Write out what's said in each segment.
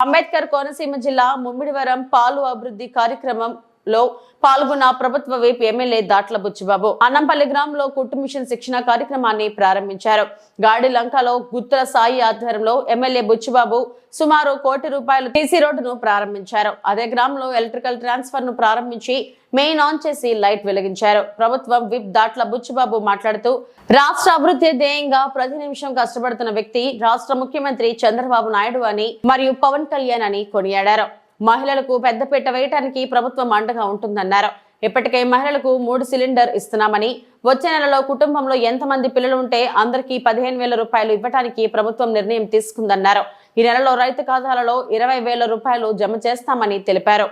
అంబేద్కర్ కోనసీమ జిల్లా ముమ్మిడివరం పాలు అభివృద్ధి లో పాల్గొన్న ప్రభుత్వ వైపు ఎమ్మెల్యే దాట్ల బుచ్చిబాబు. అన్నంపల్లి గ్రామంలో కుట్టు మిషన్ శిక్షణ కార్యక్రమాన్ని ప్రారంభించారు. గాడి లంకలో గుత్తుల సాయి ఆధ్వర్యంలో ఎమ్మెల్యే బుచ్చిబాబు సుమారు కోటి రూపాయలు టీసీ రోడ్డును ప్రారంభించారు. అదే గ్రామంలో ఎలక్ట్రికల్ ట్రాన్స్ఫర్ను ప్రారంభించి మెయిన్ ఆన్ చేసి లైట్ వెలిగించారు. ప్రభుత్వం విప్ దాట్ల బుచ్చిబాబు మాట్లాడుతూ రాష్ట్ర అభివృద్ధి ధ్యేయంగా ప్రతి నిమిషం కష్టపడుతున్న వ్యక్తి రాష్ట్ర ముఖ్యమంత్రి చంద్రబాబు నాయుడు అని మరియు పవన్ కళ్యాణ్ అని కొనియాడారు. మహిళలకు పెద్దపీట వేయటానికి ప్రభుత్వం అండగా ఉంటుందన్నారు. ఇప్పటికే మహిళలకు మూడు సిలిండర్ ఇస్తున్నామని వచ్చే నెలలో కుటుంబంలో ఎంతమంది పిల్లలు ఉంటే అందరికీ పదిహేను వేల రూపాయలు ఇవ్వటానికి ప్రభుత్వం నిర్ణయం తీసుకుందన్నారు. ఈ నెలలో రైతు ఖాతాలలో ఇరవై వేల రూపాయలు జమ చేస్తామని తెలిపారు.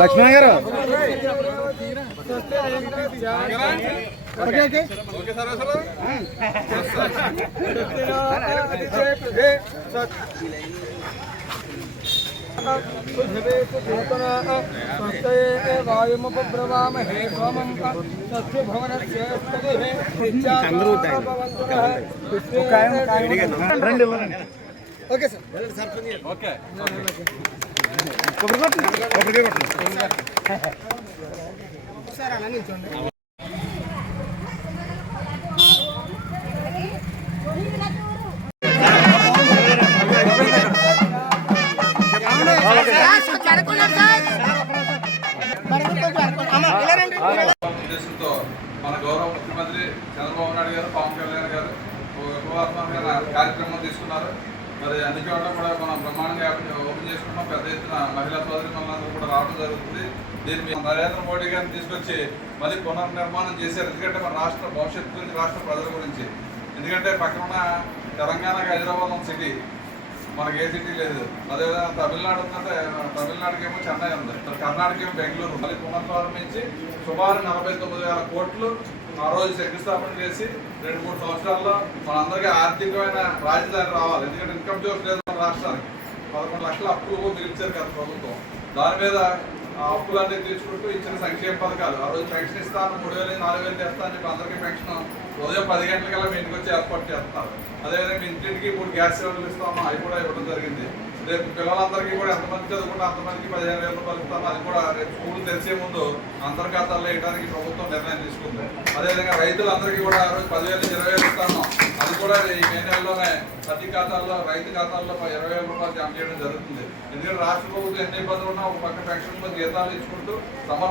లక్ష్మణ గారు ఓకే ఓకే వాయుముపబ్రవామహే సోమం సస్య భవనస్య రండి ఇవ్వండి. Okay sir. అలా నిల్చోండి. ఉద్దేశంతో మన గౌరవ ముఖ్యమంత్రి చంద్రబాబు నాయుడు గారు పవన్ కళ్యాణ్ గారు విప్లవాత్మకమైన కార్యక్రమం తీసుకున్నారు. మరి అన్ని చోట్ల కూడా మనం బ్రహ్మాండంగా ఓపెన్ చేసుకున్నాం. పెద్ద ఎత్తున మహిళా సోదరి మనందరూ కూడా రావడం జరుగుతుంది. దీన్ని నరేంద్ర మోడీ గారిని తీసుకొచ్చి మళ్ళీ పునర్నిర్మాణం చేశారు. ఎందుకంటే మన రాష్ట్ర భవిష్యత్తు గురించి రాష్ట్ర ప్రజల గురించి. ఎందుకంటే పక్కన ఉన్న హైదరాబాద్ సిటీ మనకి ఏ సిటీ లేదు. అదేవిధంగా తమిళనాడు ఉందంటే తమిళనాడుకి ఏమో చెన్నై ఉంది. కర్ణాటక ఏమో బెంగళూరు మళ్ళీ పునర్ప్రారంభించి సుమారు నలభై తొమ్మిది వేల కోట్లు ఆ రోజు శంకుస్థాపన చేసి రెండు మూడు సంవత్సరాల్లో మనందరికీ ఆర్థికమైన రాజధాని రావాలి. ఎందుకంటే ఇన్కమ్ సోర్స్ లేదు మన రాష్ట్రానికి. పదకొండు లక్షల అప్పులు మిగిల్చారు కదా ప్రభుత్వం. దాని మీద ఆ అప్పులన్నీ తీర్చుకుంటూ ఇచ్చిన సంక్షేమ పథకాలు. ఆ రోజు పెన్షన్ ఇస్తాను మూడు వేలు నాలుగు వేలు చేస్తాను చెప్పి అందరికీ పెన్షన్ ఉదయం పది గంటలకల్లా మీ ఇంటికి వచ్చి ఏర్పాటు చేస్తున్నారు అదేవిధంగా ఇంటింటికి మూడు గ్యాస్ సిలిండర్లు ఇస్తామో అవి కూడా ఇవ్వడం జరిగింది. రేపు పిల్లలందరికీ కూడా ఎంతమంది చదువుకుంటే అంతమందికి పదిహేను వేల రూపాయలు ఇస్తామో అది కూడా రేపు స్కూల్ తెరిచే ముందు అంతర్గతాల్లో వేయడానికి ప్రభుత్వం నిర్ణయం తీసుకుంది. అదేవిధంగా రైతులందరికీ కూడా ఆ రోజు పదివేలు ఇరవై వేలు ఇస్తాము. అది కూడా ఈ మే నెలలోనే ప్రతి ఖాతాల్లో రైతు ఖాతాల్లో ఇరవై వేల రూపాయలు జమ చేయడం జరుగుతుంది. ఎందుకంటే రాష్ట్ర ప్రభుత్వం ఎన్ని ఇబ్బందులు ఉన్నా ఒక పక్క పెన్షన్ జీతాలు ఇచ్చుకుంటూ సమర్